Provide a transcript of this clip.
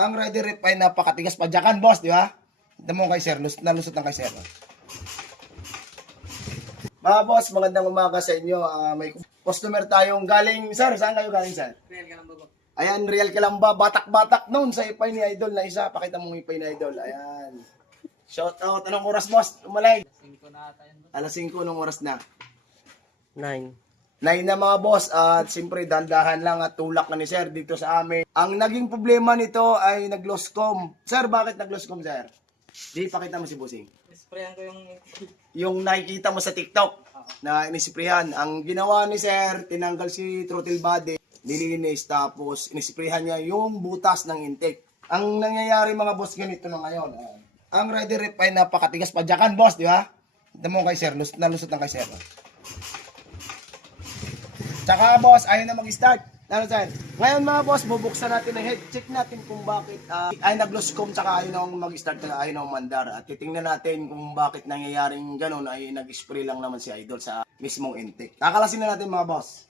Ang Ready Rip ay napakatigas padyakan, boss, di ba? Tignan mo kay sir, nalusot ng kay sir. Mga boss, magandang umaga sa inyo. May customer tayong galing, sir. Saan kayo galing, sir? Real ka lang ba? Ayan, real ka lang ba? Batak-batak noon sa ipay ni Idol na isa. Pakita mo yung ipay ni Idol. Ayan. Shout out. Anong oras, boss? Umalay. 5 na ata yun. Alas 5, anong oras na? 9. 9 na mga boss. At siyempre, dandahan lang at tulak na ni sir dito sa amin. Ang naging problema nito ay nag-loscom. Sir, bakit nag-loscom, sir? Di, pakita mo si Busing. Sprayan ko yung... Yung nakikita mo sa TikTok na inisprehan. Ang ginawa ni sir, tinanggal si throttle body, nilinis, tapos inisprehan niya yung butas ng intake. Ang nangyayari mga boss, ganito na ngayon. Ang Ready Rip ay napakatigas padyakan, boss, di ba? Tignan mo kay sir, nalusot ng kay sir. Tsaka boss, ayaw na mag-start. Ano sir? Ngayon mga boss, bubuksan natin ang head. Check natin kung bakit ay nag-loscom tsaka ayaw na mag-start na ayaw na mandar. At titingnan natin kung bakit nangyayaring ganun ay nag-spray lang naman si Idol sa mismong intake. Kakalasin na natin mga boss.